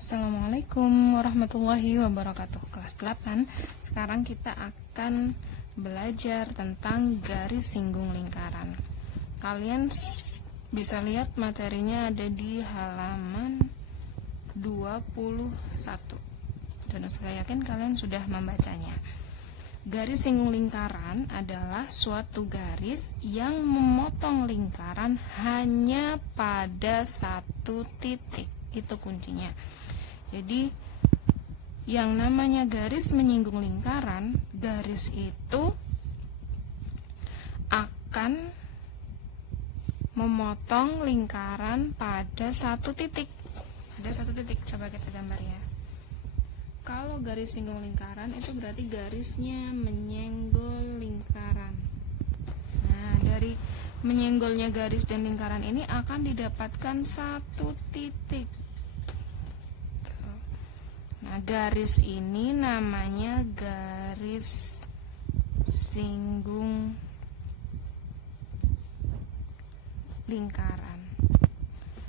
Assalamualaikum warahmatullahi wabarakatuh. Kelas 8. Sekarang kita akan belajar tentang garis singgung lingkaran. Kalian bisa lihat materinya ada di halaman 21. Dan saya yakin kalian sudah membacanya. Garis singgung lingkaran adalah suatu garis yang memotong lingkaran hanya pada satu titik. Itu kuncinya. Jadi yang namanya garis menyinggung lingkaran, garis itu akan memotong lingkaran pada satu titik. Ada satu titik, coba kita gambar ya. Kalau garis singgung lingkaran itu berarti garisnya menyenggol lingkaran. Nah, dari menyenggolnya garis dan lingkaran ini akan didapatkan satu titik. Nah, garis ini namanya garis singgung lingkaran.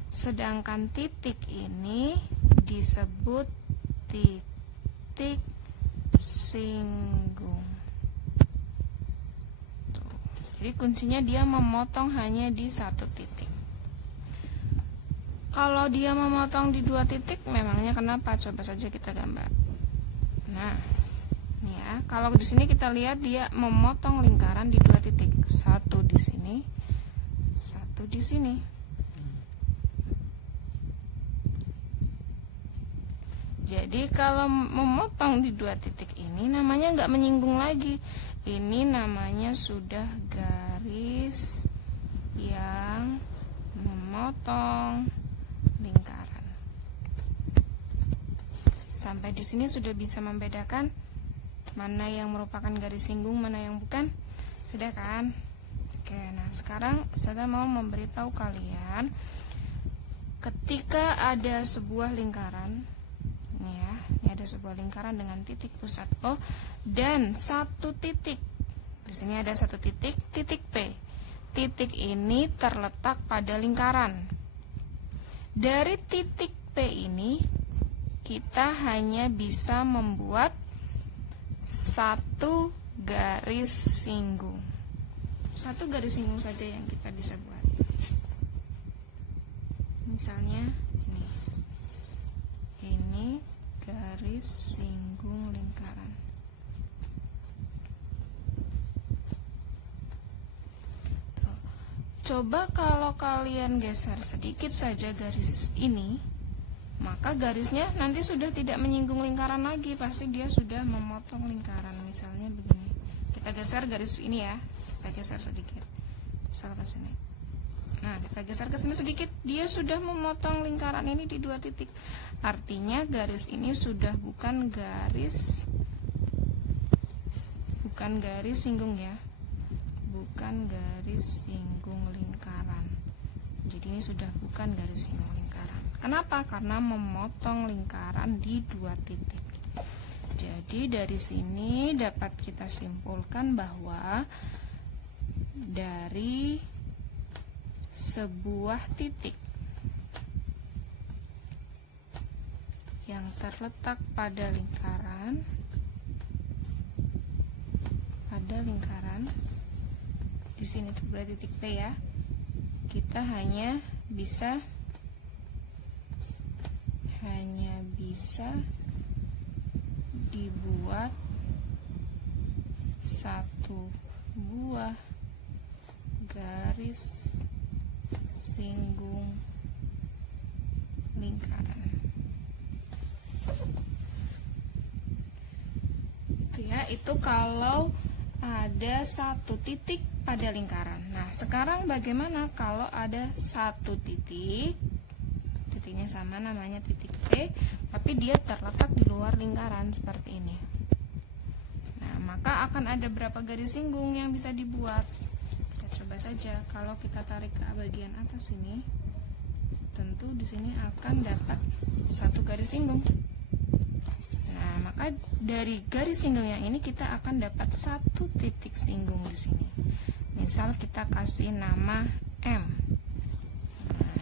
Sedangkan titik ini disebut titik singgung. Tuh. Jadi kuncinya dia memotong hanya di satu titik. Kalau dia memotong di dua titik, memangnya kenapa? Coba saja kita gambar. Nah, ini ya. Kalau di sini kita lihat dia memotong lingkaran di dua titik. Satu di sini, satu di sini. Jadi kalau memotong di dua titik ini namanya nggak menyinggung lagi. Ini namanya sudah garis yang memotong lingkaran. Sampai di sini sudah bisa membedakan mana yang merupakan garis singgung, mana yang bukan. Sudah kan? Oke, nah sekarang saya mau memberitahu kalian ketika ada sebuah lingkaran, ini ada sebuah lingkaran dengan titik pusat O dan satu titik. Di sini ada satu titik, titik P. Titik ini terletak pada lingkaran. Dari titik P ini kita hanya bisa membuat satu garis singgung. Satu garis singgung saja yang kita bisa buat. Misalnya ini. Ini garis singgung lingkaran. Coba kalau kalian geser sedikit saja garis ini, maka garisnya nanti sudah tidak menyinggung lingkaran lagi, pasti dia sudah memotong lingkaran. Misalnya begini, kita geser garis ini ya, kita geser sedikit, misal ke sini. Nah, kita geser ke sini sedikit, dia sudah memotong lingkaran ini di dua titik. Artinya garis ini sudah bukan garis singgung ya. Bukan garis singgung lingkaran. Jadi ini sudah bukan garis singgung lingkaran. Kenapa? Karena memotong lingkaran di dua titik. Jadi dari sini dapat kita simpulkan bahwa dari sebuah titik yang terletak pada lingkaran, di sini tuh berarti titik P ya. Kita hanya bisa dibuat satu buah garis singgung lingkaran. Itu ya, itu kalau ada satu titik pada lingkaran. Nah, sekarang bagaimana kalau ada satu titik, titiknya sama namanya titik P, tapi dia terletak di luar lingkaran seperti ini. Nah, maka akan ada berapa garis singgung yang bisa dibuat? Kita coba saja. Kalau kita tarik ke bagian atas ini, tentu di sini akan dapat satu garis singgung. Nah, maka dari garis singgung yang ini kita akan dapat satu titik singgung di sini. Misal kita kasih nama M. Nah,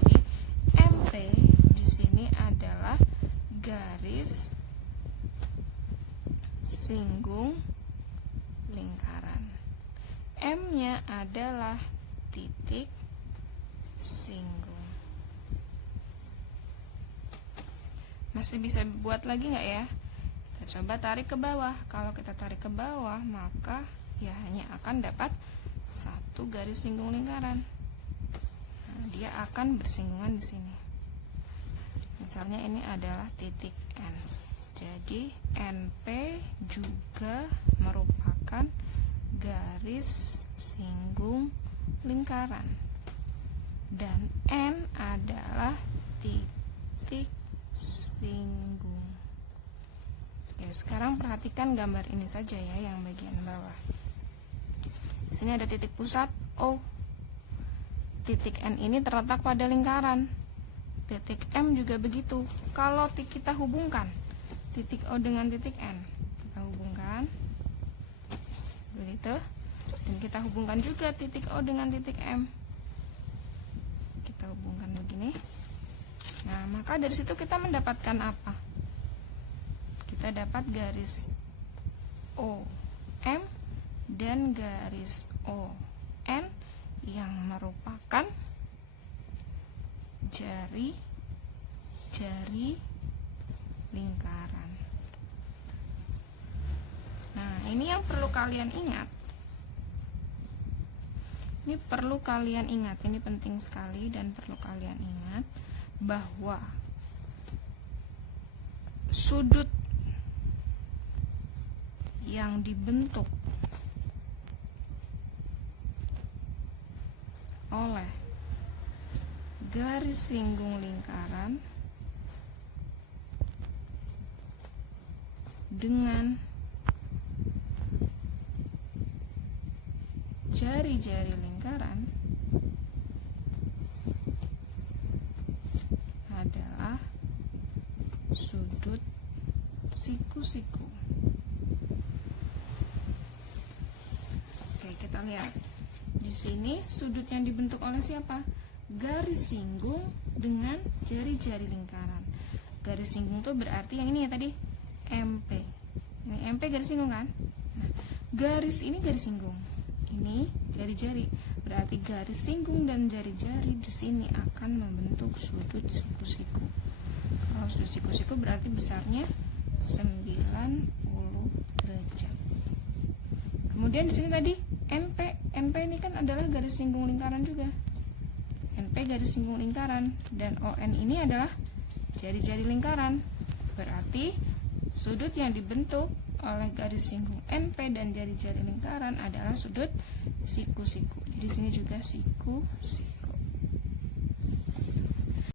jadi MP di sini adalah singgung lingkaran. M-nya adalah titik singgung. Masih bisa buat lagi nggak ya? Kita coba tarik ke bawah. Kalau kita tarik ke bawah, maka ya hanya akan dapat satu garis singgung lingkaran. Nah, dia akan bersinggungan di sini. Misalnya ini adalah titik N. Jadi NP juga merupakan garis singgung lingkaran. Dan N adalah titik singgung. Oke, sekarang perhatikan gambar ini saja ya, yang bagian bawah. Di sini ada titik pusat O. Titik N ini terletak pada lingkaran. Titik M juga begitu. Kalau kita hubungkan titik O dengan titik N, kita hubungkan begitu, dan kita hubungkan juga titik O dengan titik M. Kita hubungkan begini. Nah, maka dari situ kita mendapatkan apa? Kita dapat garis OM dan garis ON yang merupakan jari-jari lingkaran. Nah, ini yang perlu kalian ingat. Ini perlu kalian ingat, ini penting sekali dan perlu kalian ingat bahwa sudut yang dibentuk oleh garis singgung lingkaran dengan jari-jari lingkaran adalah sudut siku-siku. Oke, kita lihat. Di sini sudut yang dibentuk oleh siapa? Garis singgung dengan jari-jari lingkaran. Garis singgung itu berarti yang ini ya tadi, MP. Ini MP garis singgung kan? Nah, garis ini garis singgung. Ini jari-jari. Berarti garis singgung dan jari-jari di sini akan membentuk sudut siku-siku. Kalau sudut siku-siku berarti besarnya 90 derajat. Kemudian di sini tadi NP ini kan adalah garis singgung lingkaran juga. NP garis singgung lingkaran dan ON ini adalah jari-jari lingkaran. Berarti sudut yang dibentuk oleh garis singgung NP dan jari-jari lingkaran adalah sudut siku-siku. Jadi sini juga siku-siku.